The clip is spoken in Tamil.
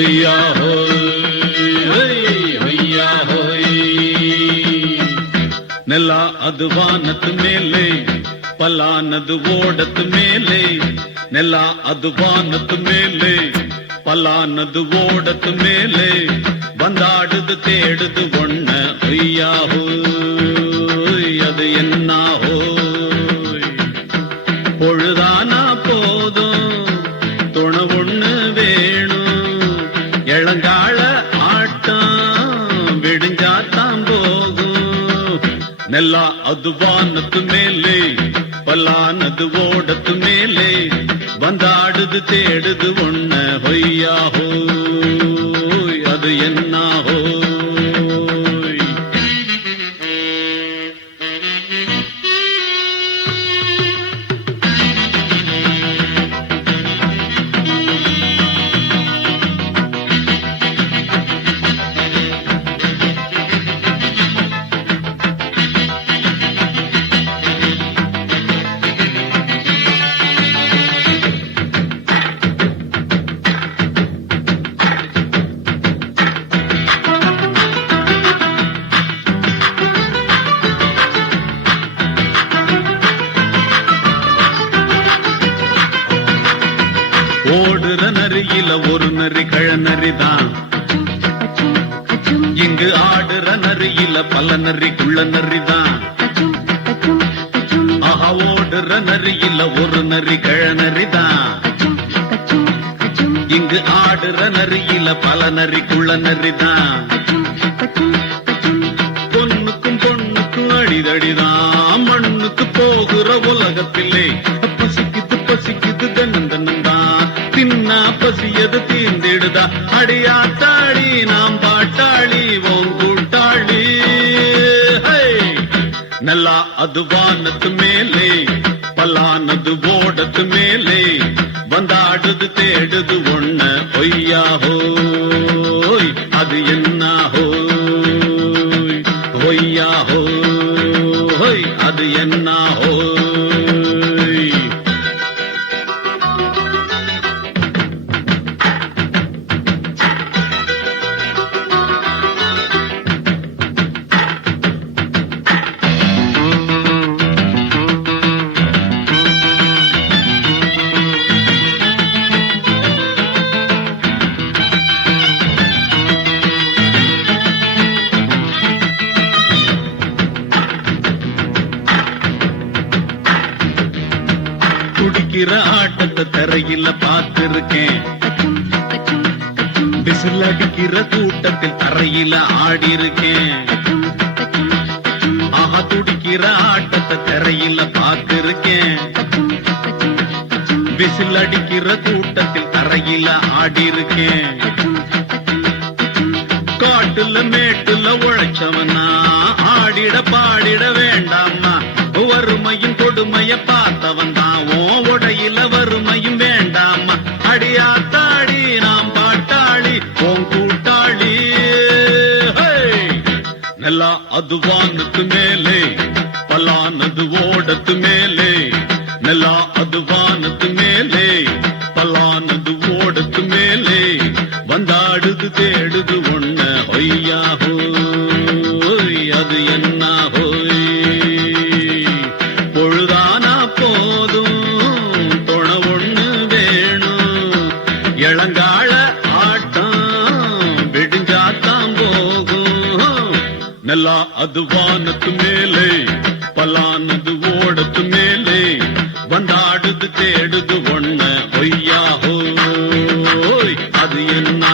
ಹೊಯ್ಯಾ ಹೋಯ್ ಹೊಯ್ಯಾ ಹೋಯ್. ನೆಲ ಅದು ವಾನದ ಮೇಲೆ, ಪಲಾನದು ಓಡದ ಮೇಲೆ. ನೆಲ ಅದು ವಾನದ ಮೇಲೆ, பலானது ஓடத்து மேலே. வந்தாடுது தேடுது ஒண்ண ஒய்யா ஹோய், அது என்ன ஹோய். பொழுதானா போதும் துணை ஒண்ணு வேணும். இளங்கால ஆட்டம் விடிஞ்சாத்தான் போகும். நெல்லா அது வானத்து மேலே, பலானது ஓடத்து மேலே. வந்தாடுது தேடுது ஒண்ண ஹொய்யா ஹோய், அது என்ன ஹோய். ஓடுற நரியில ஒரு நரி கழநரிதான். இங்கு ஆடுற நரியில பல நரி குள்ள நரிதான். ஆஹா, ஓடுற நரியில ஒரு நரி கழநரிதான். இங்கு ஆடுற நரியில பல நரி குள்ள நரிதான். பொண்ணுக்கும் பொண்ணுக்கும் அடிதடிதான். மண்ணுக்கு போகிற உலகத்திலே பசிக்குது பசிக்குது தன்னந்தன்னந்தான். தின்னா பசியது தீர்ந்திடுதா. அடியாத்தாடி நாம் பாட்டாளி ஓம் கூட்டாளி. நல்லா அது வானத்து மேலே, பலானது ஓடத்து மேலே. வந்தாடுது தேடுது ஒண்ண ஒய்யா ஹோய், அது என்ன ஹோய். ஒய்யா ஹோய், அது என்ன ஹோய். துடிக்கிற ஆட்டத்தை தரையில பார்த்திருக்கேன். விசில் அடிக்கிற கூட்டத்தில் தரையில ஆடி இருக்கேன். ஆஹா, துடிக்கிற ஆட்டத்தை தரையில பார்த்திருக்கேன். விசில் அடிக்கிற கூட்டத்தில் தரையில ஆடி இருக்கேன். காட்டுல மேட்டுல உழைச்சவனா ஆடிட பாடிட வேண்டாமா. வறுமையும் கொடுமைய பார்த்தவன் தான். உடையில வறுமையும் வேண்டாமா. அடியாத்தாடி நாம் பாட்டாளி ஓம் கூட்டாளி. நல்லா அது வானத்து மேலே, பலானது ஓடத்து மேலே. நல்லா அது வானத்து மேலே, பலானது ஓடத்து மேலே. வந்தாடுது தேடுது ஒண்ண ஒய்யா ஹோய், அது என்ன ஹோய். பொழுதானா போதும் துணை ஒண்ணு வேணும். இளங்கால ஆட்டம் விடிஞ்சாத்தான் போகும். நல்லா அது வானத்து மேலே, பலானது ஓடத்து மேலே. வந்தாடுது தேடுது ஒண்ண ஒய்யா ஹோய், அது என்ன